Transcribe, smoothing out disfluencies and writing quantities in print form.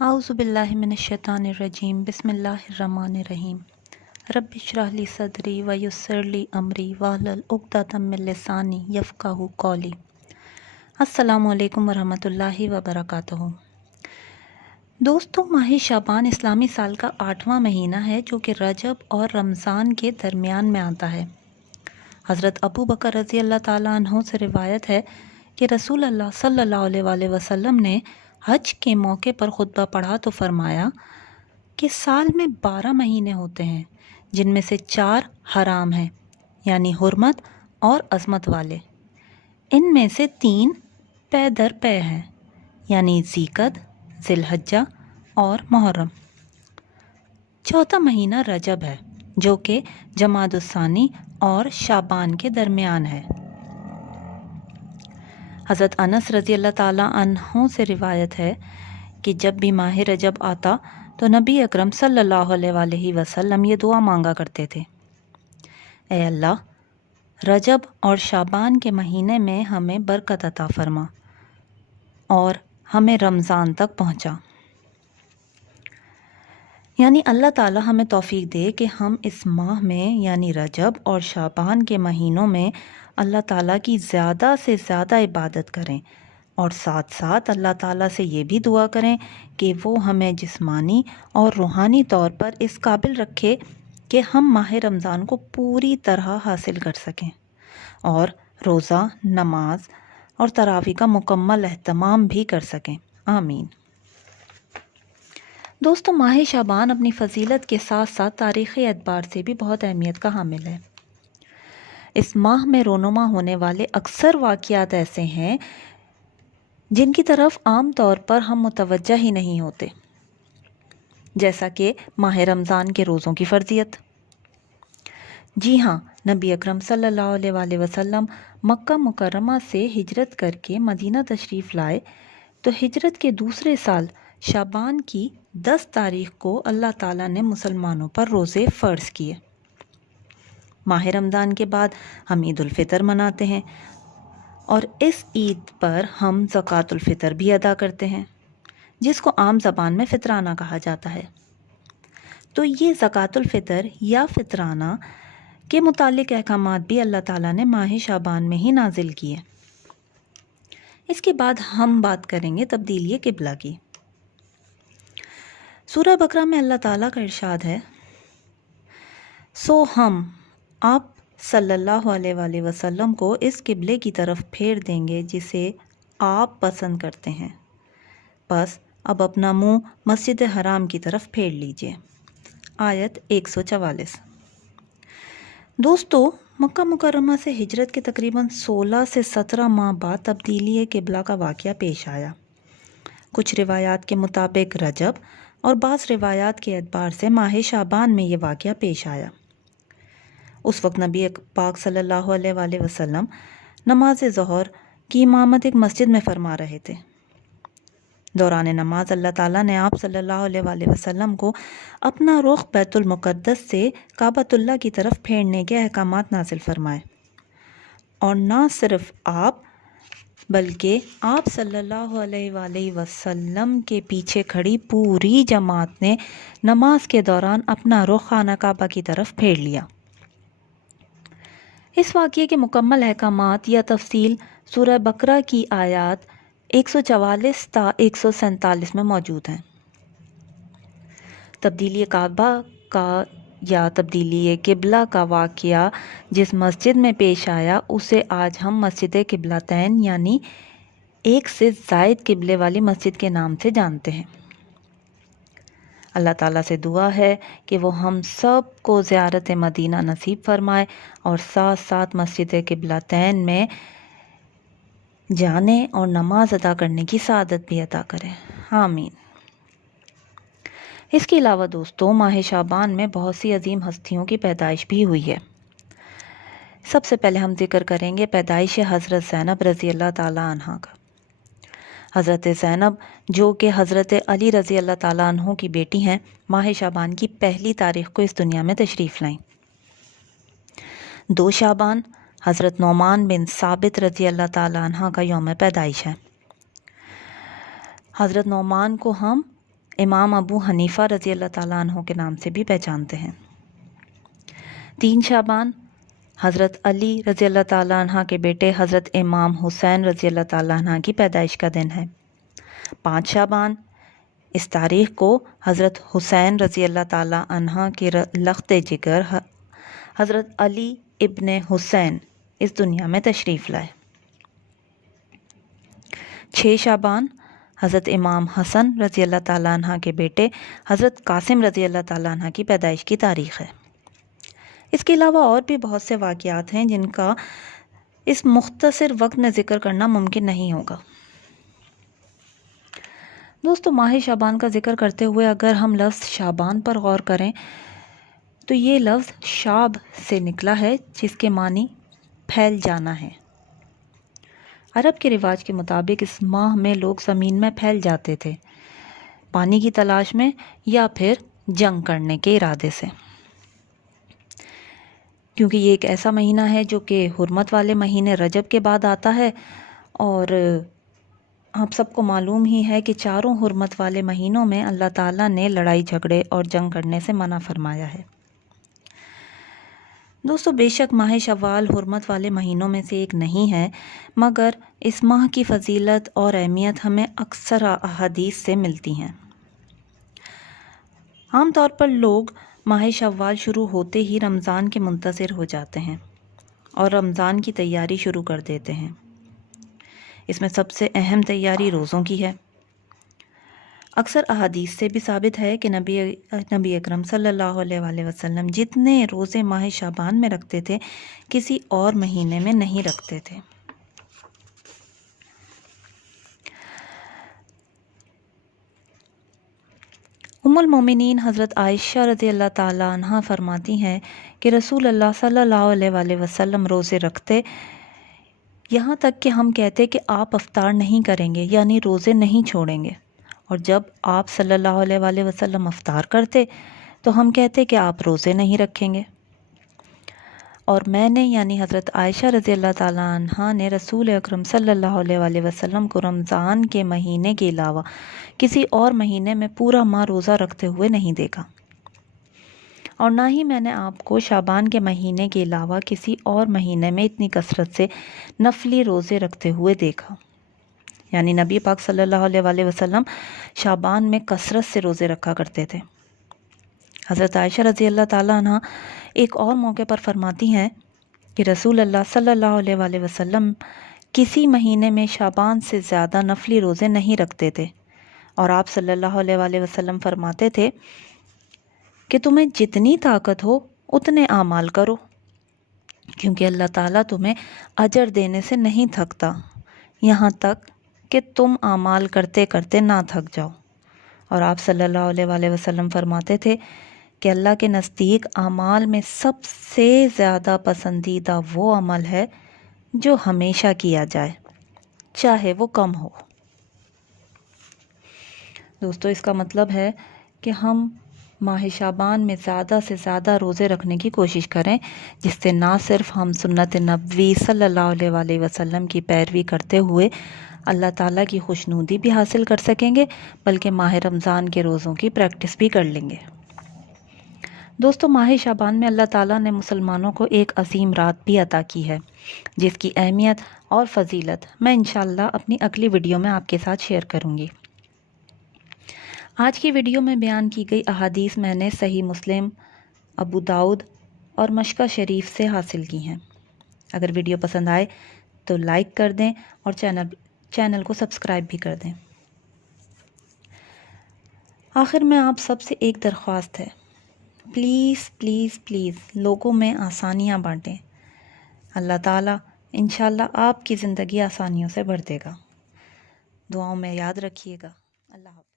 अऊज़ु बिल्लाहि मिनश्शैतानिर्रजीम बिस्मिल्लाहिर्रहमानिर्रहीम रब्बि इश्रह ली सदरी व यस्सिर ली अमरी वहलुल उक़दतम मिन लिसानी यफ़क़हू क़ौली। अस्सलामु अलैकुम वरहमतुल्लाहि वबरकातुहू। दोस्तों, माह शाबान इस्लामी साल का 8वां महीना है जो कि रजब और रमज़ान के दरमियान में आता है। हज़रत अबू बकर रज़ी अल्लाह ताला अन्हु से रिवायत है कि रसूल अल्लाह सल्लल्लाहु अलैहि वसल्लम ने हज के मौके पर खुतबा पढ़ा तो फरमाया कि साल में 12 महीने होते हैं जिनमें से 4 हराम हैं, यानी हुर्मत और अज़मत वाले। इनमें से 3 पै दर पै हैं, यानी ज़ीक़द, ज़िलहज्जा और मुहर्रम। चौथा महीना रजब है जो कि जमादुस्सानी और शाबान के दरमियान है। हज़रत अनस रज़ी अल्लाह ताला अन्हु से रिवायत है कि जब भी माह रजब आता तो नबी अकरम सल्लल्लाहु अलैहि वसल्लम ये दुआ मांगा करते थे, ऐ अल्लाह, रजब और शाबान के महीने में हमें बरकत अता फरमा और हमें रमज़ान तक पहुँचा। यानी अल्लाह ताला हमें तौफीक दे कि हम इस माह में यानी रजब और शाबान के महीनों में अल्लाह ताला की ज़्यादा से ज़्यादा इबादत करें और साथ साथ अल्लाह ताला से ये भी दुआ करें कि वो हमें जिस्मानी और रूहानी तौर पर इस काबिल रखे कि हम माह रमज़ान को पूरी तरह हासिल कर सकें और रोज़ा, नमाज और तरावी का मुकम्मल एहतमाम भी कर सकें। आमीन। दोस्तों, माह शाबान अपनी फ़जीलत के साथ साथ तारीख़ी एतबार से भी बहुत अहमियत का हामिल है। इस माह में रोनुमा होने वाले अक्सर वाक़यात ऐसे हैं जिनकी तरफ आम तौर पर हम मुतवज्जा ही नहीं होते, जैसा कि माह रमज़ान के रोज़ों की फ़र्ज़ियत। जी हाँ, नबी अकरम सल्लल्लाहु अलैहि वसल्लम मक्का मुकर्रमा से हिजरत करके मदीना तशरीफ़ लाए तो हिजरत के दूसरे साल शाबान की 10 तारीख़ को अल्लाह ताला ने मुसलमानों पर रोज़े फ़र्ज़ किए। माह रमज़ान के बाद हम ईद उल फ़ितर मनाते हैं और इस ईद पर हम ज़कातुल फ़ितर भी अदा करते हैं, जिसको आम ज़बान में फ़ितराना कहा जाता है। तो ये ज़कातुल फ़ितर या फ़ितराना के मुतालिक अहकामात भी अल्लाह ताला ने माह शाबान में ही नाजिल किए। इसके बाद हम बात करेंगे तब्दीली क़िबला की। सूरह बकरा में अल्लाह ताला का इरशाद है, सो हम आप सल्लल्लाहु अलैहि वसल्लम को इस क़िबले की तरफ फेर देंगे जिसे आप पसंद करते हैं, बस अब अपना मुंह मस्जिद हराम की तरफ फेर लीजिए। आयत 144। दोस्तों, मक्का मुकर्रमा से हिजरत के तकरीबन 16 से 17 माह बाद तब्दीली क़िबला का वाक़या पेश आया। कुछ रिवायात के मुताबिक रजब और बाज़ रिवायात के एतबार से माह शाबान में ये वाक़या पेश आया। उस वक्त नबी पाक सल्लल्लाहु अलैहि वसल्लम नमाज ज़ोहर की इमामत एक मस्जिद में फरमा रहे थे। दौरान नमाज अल्लाह ताला ने आप सल्लल्लाहु अलैहि वसल्लम को अपना रुख बैतुल मुक़द्दस से काबतुल्लाह की तरफ फेरने के अहकामात नाजिल फरमाए और ना सिर्फ आप बल्कि आप सल्लल्लाहु अलैहि वसल्लम के पीछे खड़ी पूरी जमात ने नमाज के दौरान अपना रुख खाना काबा की तरफ फेर लिया। इस वाक़ये के मुकम्मल अहकामात या तफसील सूरह बकरा की आयत 144 ता 147 में मौजूद हैं। तब्दीली काबा का या तब्दीली क़िबला का वाक़या जिस मस्जिद में पेश आया उसे आज हम मस्जिद क़िबलतैन यानी एक से ज़ायद क़िबले वाली मस्जिद के नाम से जानते हैं। अल्लाह ताला से दुआ है कि वो हम सब को ज़ियारत मदीना नसीब फरमाए और साथ साथ मस्जिद क़िबलतैन में जाने और नमाज अदा करने की सआदत भी अता करें। आमीन। इसके अलावा दोस्तों, माह शाबान में बहुत सी अजीम हस्तियों की पैदाइश भी हुई है। सबसे पहले हम जिक्र करेंगे पैदाइश हज़रत ज़ैनब रज़ी अल्लाह ताला अन्हा का। हज़रत ज़ैनब जो कि हज़रत अली रज़ी अल्लाह ताला अन्हु की बेटी हैं, माह शाबान की 1 तारीख़ को इस दुनिया में तशरीफ़ लाईं। 2 शाबान हज़रत नौमान बिन साबित रज़ी अल्लाह ताला अन्हा का यौम पैदाइश है। हज़रत नौमान को हम امام ابو حنیفہ رضی اللہ تعالیٰ عنہ کے نام سے بھی پہچانتے ہیں۔ 3 شعبان حضرت علی رضی اللہ تعالیٰ عنہ کے بیٹے حضرت امام حسین رضی اللہ تعالیٰ عنہ کی پیدائش کا دن ہے۔ 5 شعبان اس تاریخ کو حضرت حسین رضی اللہ تعالیٰ عنہ کے لخت جگر حضرت علی ابن حسین اس دنیا میں تشریف لائے۔ 6 شعبان حضرت امام حسن رضی اللہ تعالیٰ عنہ کے بیٹے حضرت قاسم رضی اللہ تعالیٰ عنہ کی پیدائش کی تاریخ ہے۔ اس کے علاوہ اور بھی بہت سے واقعات ہیں جن کا اس مختصر وقت میں ذکر کرنا ممکن نہیں ہوگا۔ دوستو، ماہ شعبان کا ذکر کرتے ہوئے اگر ہم لفظ شعبان پر غور کریں تو یہ لفظ شعب سے نکلا ہے، جس کے معنی پھیل جانا ہے۔ عرب کے رواج کے مطابق اس ماہ میں لوگ زمین میں پھیل جاتے تھے، پانی کی تلاش میں یا پھر جنگ کرنے کے ارادے سے، کیونکہ یہ ایک ایسا مہینہ ہے جو کہ حرمت والے مہینے رجب کے بعد آتا ہے، اور آپ سب کو معلوم ہی ہے کہ چاروں حرمت والے مہینوں میں اللہ تعالیٰ نے لڑائی جھگڑے اور جنگ کرنے سے منع فرمایا ہے۔ دوستو، بے شک ماہ شوال حرمت والے مہینوں میں سے ایک نہیں ہے، مگر اس ماہ کی فضیلت اور اہمیت ہمیں اکثر احادیث سے ملتی ہیں۔ عام طور پر لوگ ماہ شوال شروع ہوتے ہی رمضان کے منتظر ہو جاتے ہیں اور رمضان کی تیاری شروع کر دیتے ہیں۔ اس میں سب سے اہم تیاری روزوں کی ہے۔ اکثر احادیث سے بھی ثابت ہے کہ نبی اکرم صلی اللہ علیہ وآلہ وسلم جتنے روزے ماہ شعبان میں رکھتے تھے کسی اور مہینے میں نہیں رکھتے تھے۔ ام المومنین حضرت عائشہ رضی اللہ تعالیٰ عنہ فرماتی ہیں کہ رسول اللہ صلی اللہ علیہ وآلہ وسلم روزے رکھتے، یہاں تک کہ ہم کہتے کہ آپ افطار نہیں کریں گے، یعنی روزے نہیں چھوڑیں گے، اور جب آپ صلی اللہ علیہ وآلہ وسلم افطار کرتے تو ہم کہتے کہ آپ روزے نہیں رکھیں گے۔ اور میں نے یعنی حضرت عائشہ رضی اللہ تعالیٰ عنہ نے رسول اکرم صلی اللہ علیہ وآلہ وسلم کو رمضان کے مہینے کے علاوہ کسی اور مہینے میں پورا ماہ روزہ رکھتے ہوئے نہیں دیکھا، اور نہ ہی میں نے آپ کو شعبان کے مہینے کے علاوہ کسی اور مہینے میں اتنی کثرت سے نفلی روزے رکھتے ہوئے دیکھا۔ یعنی نبی پاک صلی اللہ علیہ وآلہ وسلم شعبان میں کثرت سے روزے رکھا کرتے تھے۔ حضرت عائشہ رضی اللہ تعالیٰ عنہ ایک اور موقع پر فرماتی ہیں کہ رسول اللہ صلی اللہ علیہ وآلہ وسلم کسی مہینے میں شعبان سے زیادہ نفلی روزے نہیں رکھتے تھے، اور آپ صلی اللہ علیہ وآلہ وسلم فرماتے تھے کہ تمہیں جتنی طاقت ہو اتنے اعمال کرو، کیونکہ اللہ تعالیٰ تمہیں اجر دینے سے نہیں تھکتا، یہاں تک کہ تم اعمال کرتے کرتے نہ تھک جاؤ۔ اور آپ صلی اللہ علیہ وآلہ وسلم فرماتے تھے کہ اللہ کے نزدیک اعمال میں سب سے زیادہ پسندیدہ وہ عمل ہے جو ہمیشہ کیا جائے، چاہے وہ کم ہو۔ دوستو، اس کا مطلب ہے کہ ہم ماہ شعبان میں زیادہ سے زیادہ روزے رکھنے کی کوشش کریں، جس سے نہ صرف ہم سنت نبوی صلی اللہ علیہ وآلہ وسلم کی پیروی کرتے ہوئے اللہ تعالیٰ کی خوشنودی بھی حاصل کر سکیں گے، بلکہ ماہ رمضان کے روزوں کی پریکٹس بھی کر لیں گے۔ دوستو، ماہ شعبان میں اللہ تعالیٰ نے مسلمانوں کو ایک عظیم رات بھی عطا کی ہے، جس کی اہمیت اور فضیلت میں انشاءاللہ اپنی اگلی ویڈیو میں آپ کے ساتھ شیئر کروں گی۔ آج کی ویڈیو میں بیان کی گئی احادیث میں نے صحیح مسلم، ابو داؤد اور مشکہ شریف سے حاصل کی ہیں۔ اگر ویڈیو پسند آئے تو لائک کر دیں اور چینل کو سبسکرائب بھی کر دیں۔ آخر میں آپ سب سے ایک درخواست ہے، پلیز پلیز پلیز لوگوں میں آسانیاں بانٹیں۔ اللہ تعالیٰ انشاءاللہ آپ کی زندگی آسانیوں سے بھر دے گا۔ دعاؤں میں یاد رکھیے گا۔ اللہ حافظ۔